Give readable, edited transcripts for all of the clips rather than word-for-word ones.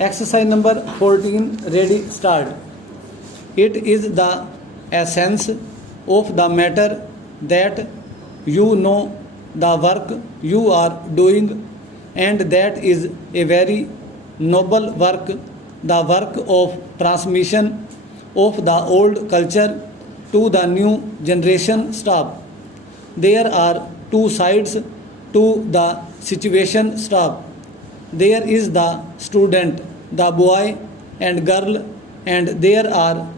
Exercise number 14, ready, start. It is the essence of the matter that you know the work you are doing, and that is a very noble work, the work of transmission of the old culture to the new generation staff. There are two sides to the situation staff. There is the student, the boy and girl, and there are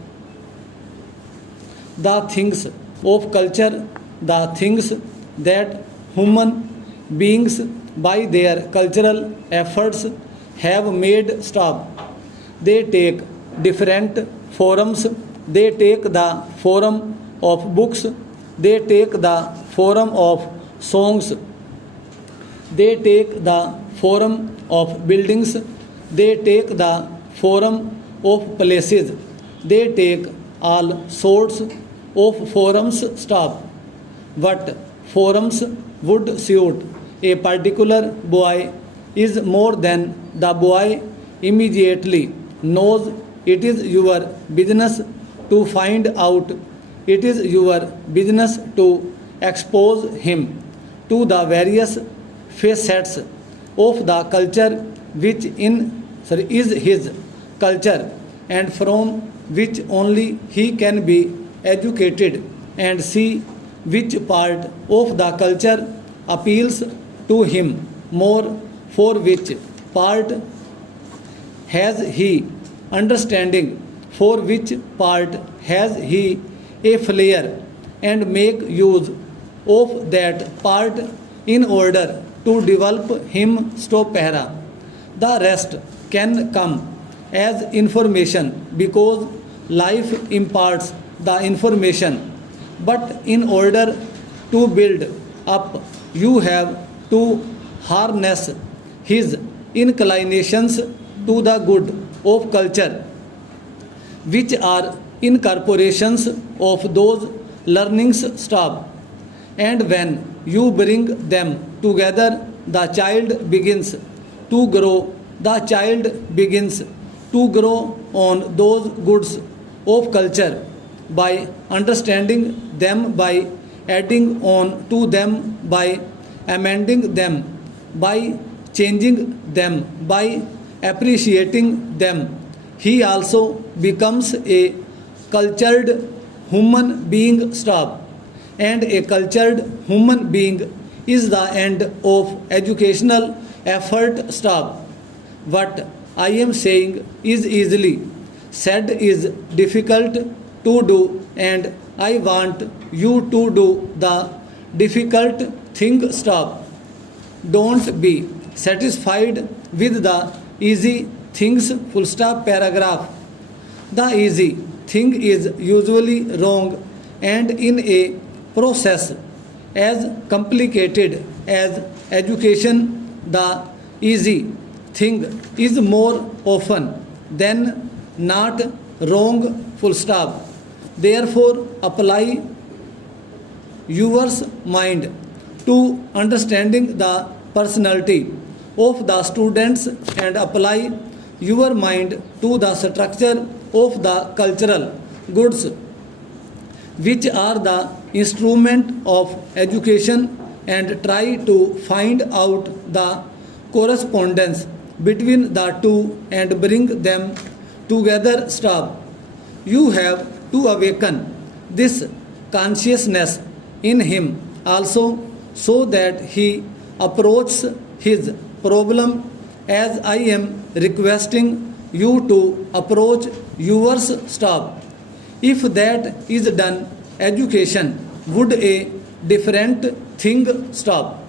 the things of culture, the things that human beings by their cultural efforts have made stop. They take different forms. They take the form of books, they take the form of songs, they take the form of buildings, they take the form of places, they take all sorts of forms stop. What forms would suit a particular boy is more than the boy immediately knows. It is your business to find out. It is your business to expose him to the various facets of the culture which is his culture, and from which only he can be educated, and see which part of the culture appeals to him more, for which part has he understanding, for which part has he a flair, and make use of that part in order to develop him stopera. The rest can come as information, because life imparts the information. But in order to build up, you have to harness his inclinations to the good of culture, which are incorporations of those learnings staff. And when you bring them together, the child begins to grow. The child begins to grow on those goods of culture by understanding them, by adding on to them, by amending them, by changing them, by appreciating them. He also becomes a cultured human being staff, and a cultured human being is the end of educational effort staff. What I am saying is easily said, is difficult to do, and I want you to do the difficult thing staff. Don't be satisfied with the easy things, full stop, paragraph. The easy thing is usually wrong, and in a process as complicated as education, the easy thing is more often than not wrong, full stop. Therefore, apply your mind to understanding the personality of the students, and apply your mind to the structure of the cultural goods which are the instrument of education, and try to find out the correspondence between the two and bring them together. Stop. You have to awaken this consciousness in him also, so that he approaches his problem as I am requesting you to approach yours. Stop. If that is done, education would a different thing. Stop.